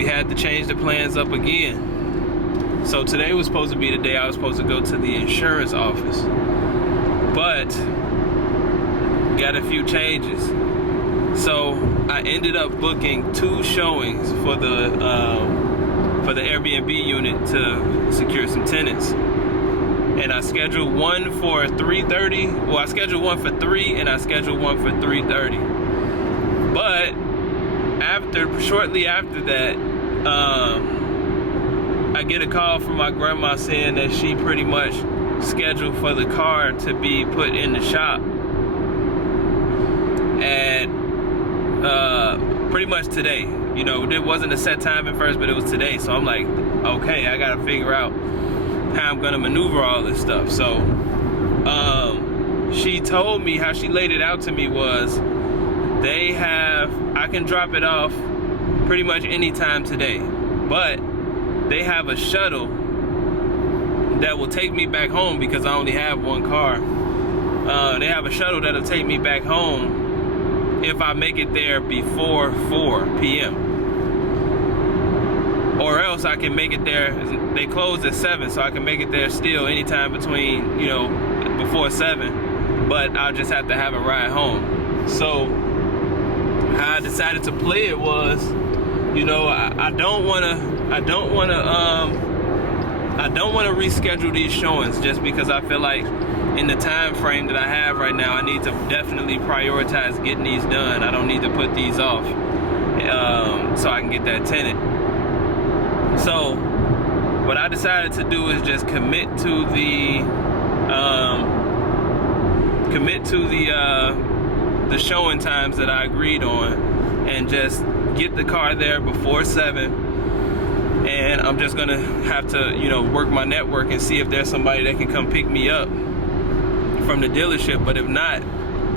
we had to change the plans up again. So today was supposed to be the day I was supposed to go to the insurance office, but got a few changes. So I ended up booking 2 showings for the Airbnb unit to secure some tenants. And I scheduled one for 3:30. Well, I scheduled one for 3 and I scheduled one for 3:30. But shortly after that, I get a call from my grandma saying that she pretty much scheduled for the car to be put in the shop at pretty much today. You know, it wasn't a set time at first, but it was today. So I'm like, okay, I gotta figure out how I'm gonna maneuver all this stuff. So she told me, how she laid it out to me was, I can drop it off pretty much any time today, but they have a shuttle that will take me back home because I only have one car. They have a shuttle that'll take me back home if I make it there before 4 p.m. Or else I can make it there, they close at 7, so I can make it there still anytime between, you know, before 7, but I'll just have to have a ride home. So how I decided to play it was, you know, I don't want to reschedule these showings just because I feel like in the time frame that I have right now, I need to definitely prioritize getting these done. I don't need to put these off so I can get that tenant. So what I decided to do is just commit to the showing times that I agreed on, and just get the car there before 7. And I'm just gonna have to, you know, work my network and see if there's somebody that can come pick me up from the dealership. But if not,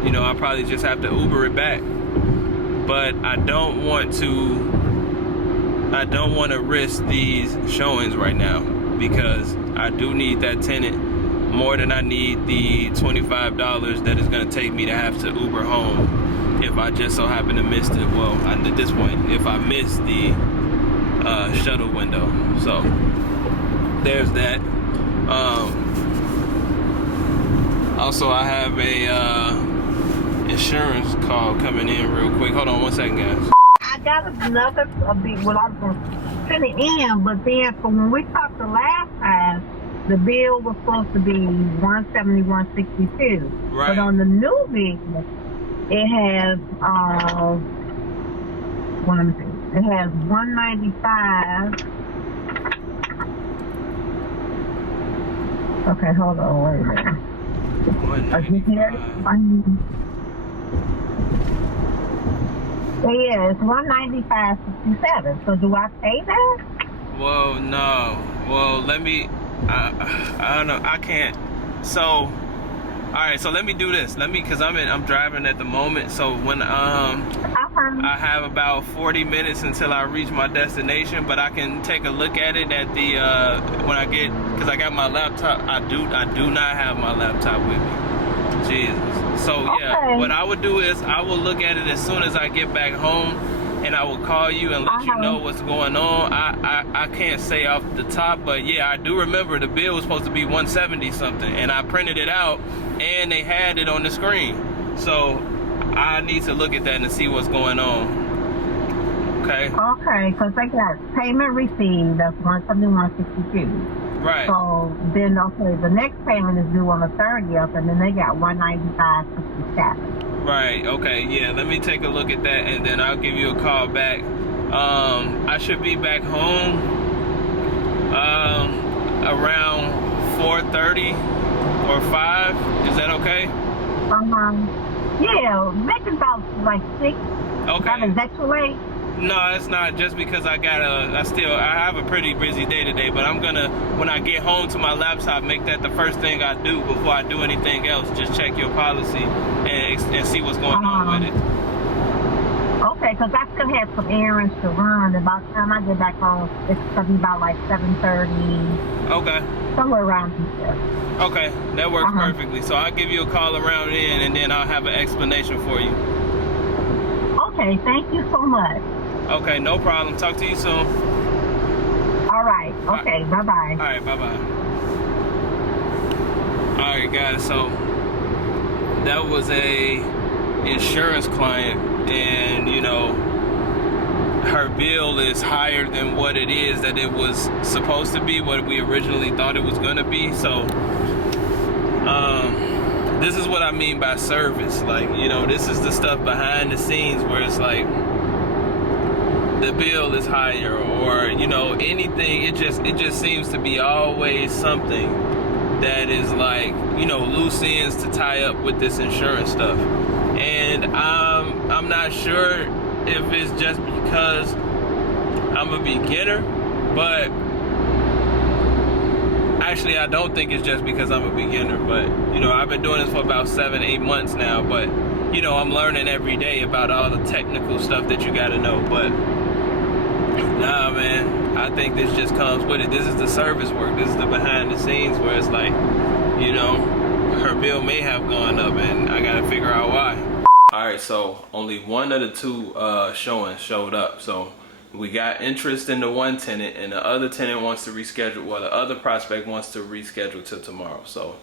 you know, I'll probably just have to Uber it back. But I don't want to risk these showings right now because I do need that tenant more than I need the $25 that is going to take me to have to Uber home if I just so happen to miss it. Well, at this point, if I miss the shuttle window. So there's that. Also, I have a insurance call coming in real quick. Hold on 1 second, guys. I got another well, I was going to send it in, but then from when we talked the last time, the bill was supposed to be $171.62. Right. But on the new business, it has let me see. It has $195. Okay, hold on, wait a minute. Are you here? Yeah, it's $195.67. So do I pay that? Well, no. Well, let me. I don't know. I can't. So, all right. So let me do this. Cause I'm driving at the moment. So when I have about 40 minutes until I reach my destination, but I can take a look at it at the when I get, cause I got my laptop. I do not have my laptop with me. Jesus. So yeah, okay. What I would do is I will look at it as soon as I get back home, and I will call you and let you know what's going on. I can't say off the top, but yeah, I do remember the bill was supposed to be 170 something, and I printed it out, and they had it on the screen. So I need to look at that and see what's going on. Okay. Okay, because they got payment received. That's $171.62. Right. So then, okay, the next payment is due on the 30th, and then they got $195.67. Right. Okay. Yeah. Let me take a look at that, and then I'll give you a call back. I should be back home around 4:30 or 5. Is that okay? Yeah, make it about like 6. Okay. Is that too late? No, it's not. Just because I have a pretty busy day today, but I'm gonna, when I get home to my laptop, make that the first thing I do before I do anything else. Just check your policy and see what's going on with it. Okay, because I still have some errands to run. And by the time I get back home, it's gonna be about like 7:30. Okay. Somewhere around here. Okay, that works perfectly. So I'll give you a call around then, and then I'll have an explanation for you. Okay, thank you so much. Okay, no problem. Talk to you soon. All right. Okay. Bye bye. All right, bye-bye. All right, guys, so that was a insurance client, and you know, her bill is higher than what it is that it was supposed to be, what we originally thought it was going to be. So this is what I mean by service. Like, you know, this is the stuff behind the scenes where it's like the bill is higher, or you know, anything. It just seems to be always something that is like, you know, loose ends to tie up with this insurance stuff. And I'm not sure if it's just because I'm a beginner, but actually I don't think it's just because I'm a beginner. But you know, I've been doing this for about 7-8 months now, but you know, I'm learning every day about all the technical stuff that you got to know. But nah, man, I think this just comes with it. This is the service work. This is the behind the scenes where it's like, you know, her bill may have gone up and I gotta figure out why. All right, so only one of the two showings showed up. So we got interest in the one tenant, and the other tenant wants to reschedule. Well, the other prospect wants to reschedule till tomorrow. So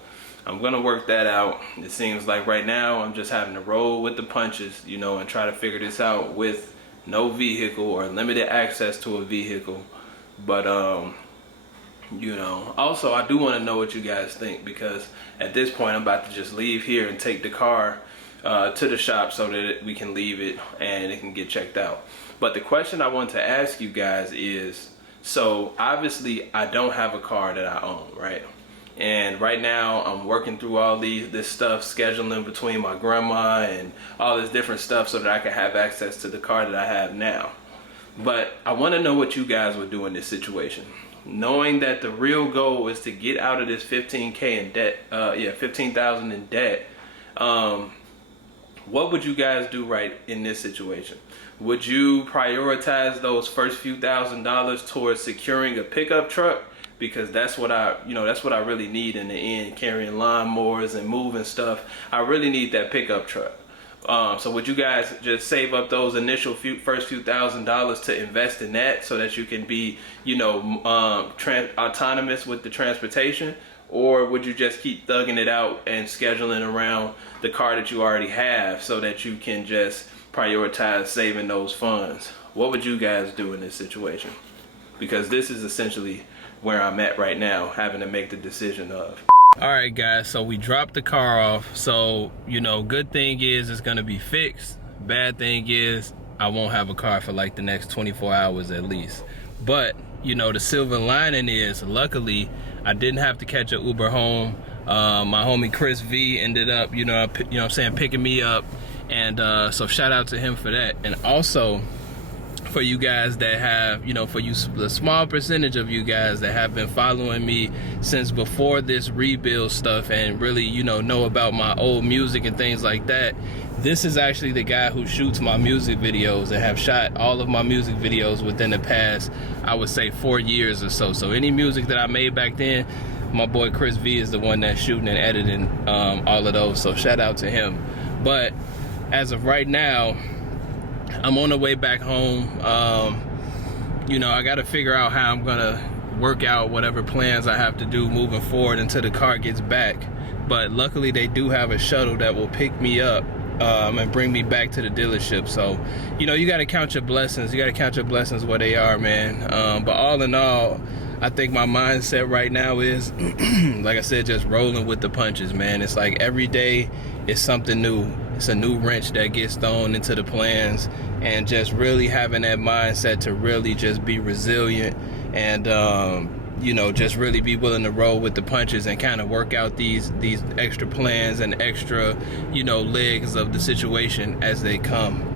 I'm gonna work that out. It seems like right now I'm just having to roll with the punches, you know, and try to figure this out with no vehicle or limited access to a vehicle. But you know, also I do want to know what you guys think, because at this point I'm about to just leave here and take the car to the shop so that we can leave it and it can get checked out. But the question I want to ask you guys is, so obviously I don't have a car that I own, right? And right now I'm working through all this stuff, scheduling between my grandma and all this different stuff so that I can have access to the car that I have now. But I want to know what you guys would do in this situation, knowing that the real goal is to get out of this 15K in debt, 15,000 in debt. What would you guys do right in this situation? Would you prioritize those first few $1,000s towards securing a pickup truck? Because that's what I really need in the end, carrying lawnmowers and moving stuff. I really need that pickup truck. So would you guys just save up those initial first few $1,000s to invest in that so that you can be, you know, autonomous with the transportation? Or would you just keep thugging it out and scheduling around the car that you already have so that you can just prioritize saving those funds? What would you guys do in this situation? Because this is essentially where I'm at right now, having to make the decision of. All right, guys, so we dropped the car off. So, you know, good thing is it's gonna be fixed. Bad thing is I won't have a car for like the next 24 hours at least. But, you know, the silver lining is, luckily, I didn't have to catch an Uber home. My homie Chris V ended up, you know what I'm saying, picking me up. And so shout out to him for that. And also, for you guys that have, you know, for you, the small percentage of you guys that have been following me since before this rebuild stuff and really, you know about my old music and things like that, this is actually the guy who shoots my music videos and have shot all of my music videos within the past, I would say, 4 years or so. So any music that I made back then, my boy Chris V is the one that's shooting and editing all of those. So shout out to him. But as of right now, I'm on the way back home. You know, I got to figure out how I'm gonna work out whatever plans I have to do moving forward until the car gets back. But luckily they do have a shuttle that will pick me up and bring me back to the dealership. So, you know, you got to count your blessings. You got to count your blessings where they are, man. But all in all, I think my mindset right now is, like I said, just rolling with the punches, man. It's like every day is something new. It's a new wrench that gets thrown into the plans, and just really having that mindset to really just be resilient and, you know, just really be willing to roll with the punches and kind of work out these extra plans and extra, you know, legs of the situation as they come.